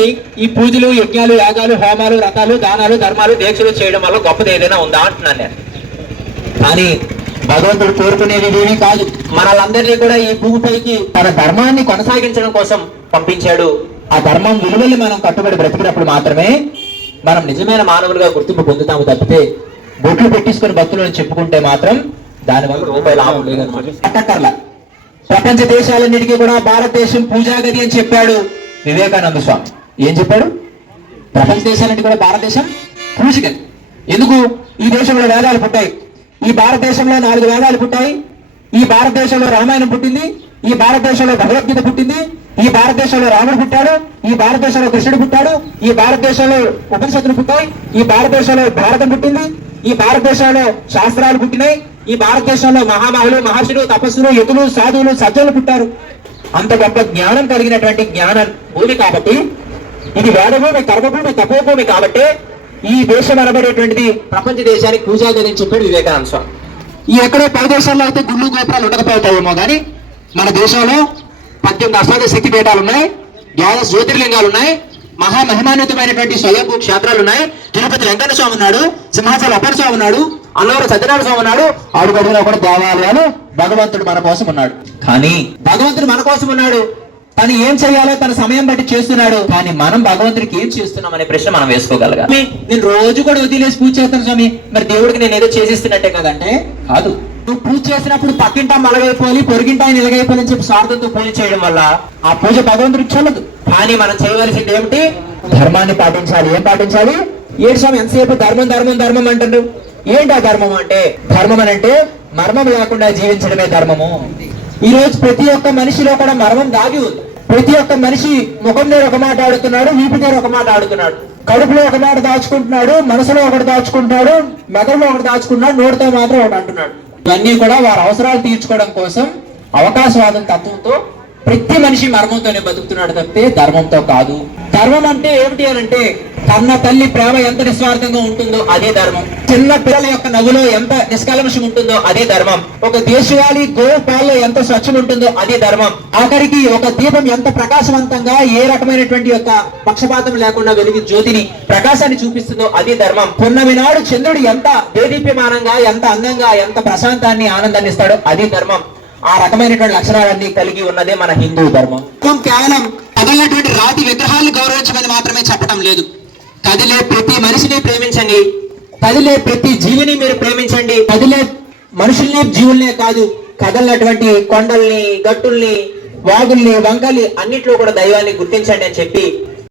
ఈ పూజలు, యజ్ఞాలు, యాగాలు, హోమాలు, వ్రతాలు, దానాలు, ధర్మాలు, దీక్షలు చేయడం వల్ల గొప్పది ఏదైనా ఉందా అంటున్నాను నేను. కానీ భగవంతుడు కోరుకునేది ఏమీ కాదు. మనలందరినీ కూడా ఈ భూమిపైకి తన ధర్మాన్ని కొనసాగించడం కోసం పంపించాడు. ఆ ధర్మం విలువల్ని మనం కట్టుబడి బ్రతికినప్పుడు మాత్రమే మనం నిజమైన మానవులుగా గుర్తింపు పొందుతాము తప్పితే బొట్లు పెట్టించుకొని భక్తులను చెప్పుకుంటే మాత్రం దానివల్ల రూపాయి లాభం లేదన్నమాట. ప్రపంచ దేశాలన్నిటికీ కూడా భారతదేశం పూజాగది అని చెప్పాడు వివేకానంద స్వామి. ఏం చెప్పాడు? ప్రపంచ దేశాలన్నిటి కూడా భారతదేశం పూజగది. ఎందుకు? ఈ దేశంలో వేదాలు పుట్టాయి, ఈ భారతదేశంలో 4 వేదాలు పుట్టాయి, ఈ భారతదేశంలో రామాయణం పుట్టింది, ఈ భారతదేశంలో భగవద్గీత పుట్టింది, ఈ భారతదేశంలో రాముడు పుట్టాడు, ఈ భారతదేశంలో కృష్ణుడు పుట్టాడు, ఈ భారతదేశంలో ఉపనిషత్తులు పుట్టాయి, ఈ భారతదేశంలో భారతం పుట్టింది, ఈ భారతదేశంలో శాస్త్రాలు పుట్టినాయి, ఈ భారతదేశంలో మహామహులు, మహర్షులు, తపస్సులు, యతులు, సాధువులు, సజ్జనులు పుట్టారు. అంత గొప్ప జ్ఞానం కలిగినటువంటి జ్ఞాన భూమి కాబట్టి, ఇది వేదభూమి, కర్మభూమి, తపోభూమి కాబట్టి ఈ దేశం అనబడేటువంటిది ప్రపంచ దేశానికి పూజాగది అని చెప్పాడు వివేకానంద స్వామి. ఈ ఎక్కడో పై దేశాల్లో అయితే గుళ్ళు గోపురాలు ఉండకపోతాయేమో కానీ మన దేశంలో 18 అష్టాదశ శక్తి పీఠాలు ఉన్నాయి, 12 జ్యోతిర్లింగాలు ఉన్నాయి, మహామహిమాన్వితమైనటువంటి స్వయంభూ క్షేత్రాలు ఉన్నాయి. తిరుపతి వెంకన్న స్వామి ఉన్నాడు, సింహాచల అప్పర స్వామి ఉన్నాడు, అన్నవరం సత్యనారాయణ స్వామి ఉన్నాడు. ఆడుగడుగులో కూడా దేవాలయాలు. భగవంతుడు మన కోసం ఉన్నాడు. కానీ భగవంతుడు మన కోసం ఉన్నాడు, తను ఏం చేయాలో తన సమయం బట్టి చేస్తున్నాడు. కానీ మనం భగవంతుడికి ఏం చేస్తున్నాం అనే ప్రశ్న మనం వేసుకోగలగాలి. నేను రోజు కూడా వదిలేసి పూజ చేస్తాను స్వామి, మరి దేవుడికి నేను ఏదో చేసిస్తున్నట్టే కదంటే కాదు. నువ్వు పూజ చేసినప్పుడు పక్కింటా మలగైపోయి, పొరిగింటా నిలగైపోయి అని చెప్పి స్వార్థంతో పూజ చేయడం వల్ల ఆ పూజ భగవంతుడికి చెల్లదు. కానీ మనం చేయవలసింది ఏమిటి? ధర్మాన్ని పాటించాలి. ఏం పాటించాలి? ఏడు స్వామి ఎంతసేపు ధర్మం ధర్మం ధర్మం అంటారు. ఏంటి ఆ ధర్మం అంటే? ధర్మం అంటే మర్మం లేకుండా జీవించడమే ధర్మము. ఈ రోజు ప్రతి ఒక్క మనిషిలో కూడా మర్మం దాగి ఉంది. ప్రతి ఒక్క మనిషి ముఖం మీద ఒక మాట ఆడుతున్నాడు, వీపు మీద ఒక మాట ఆడుతున్నాడు, కడుపులో ఒక మాట దాచుకుంటున్నాడు, మనసులో ఒకటి దాచుకుంటున్నాడు, మెదడులో ఒకటి దాచుకుంటున్నాడు, నోటితో మాత్రం ఒకటి అంటున్నాడు. ఇవన్నీ కూడా వారి అవసరాలు తీర్చుకోవడం కోసం అవకాశవాదం తత్వంతో ప్రతి మనిషి మర్మంతోనే బతుకుతున్నాడు తప్పితే ధర్మంతో కాదు. ధర్మం అంటే ఏమిటి అని అంటే, కన్న తల్లి ప్రేమ ఎంత నిస్వార్థంగా ఉంటుందో అదే ధర్మం. చిన్న పిల్లల యొక్క నవ్వులో ఎంత నిష్కల్మషం ఉంటుందో అదే ధర్మం. ఒక దేశవాళీ గోవు పాలలో ఎంత స్వచ్ఛం ఉంటుందో అదే ధర్మం. ఆఖరికి ఒక దీపం ఎంత ప్రకాశవంతంగా ఏ రకమైనటువంటి యొక్క పక్షపాతం లేకుండా వెలుగు జ్యోతిని ప్రకాశాన్ని చూపిస్తుందో అదే ధర్మం. పున్నమి నాడు చంద్రుడు ఎంత దేదీప్యమానంగా, ఎంత అందంగా, ఎంత ప్రశాంతాన్ని, ఆనందాన్ని ఇస్తాడో అదే ధర్మం. ఆ రకమైనటువంటి లక్షణాలన్నీ కలిగి ఉన్నదే మన హిందూ ధర్మం. కేవలం కదిలినటువంటి రాతి విగ్రహాలను గౌరవించమని మాత్రమే చెప్పడం లేదు. కదిలే ప్రతి మనిషిని ప్రేమించండి, కదిలే ప్రతి జీవిని మీరు ప్రేమించండి. కదిలే మనుషుల్ని, జీవుల్నే కాదు, కదలినటువంటి కొండల్ని, గట్టుల్ని, వాగుల్ని, వంకల్ని అన్నిట్లో కూడా దైవాన్ని గుర్తించండి అని చెప్పి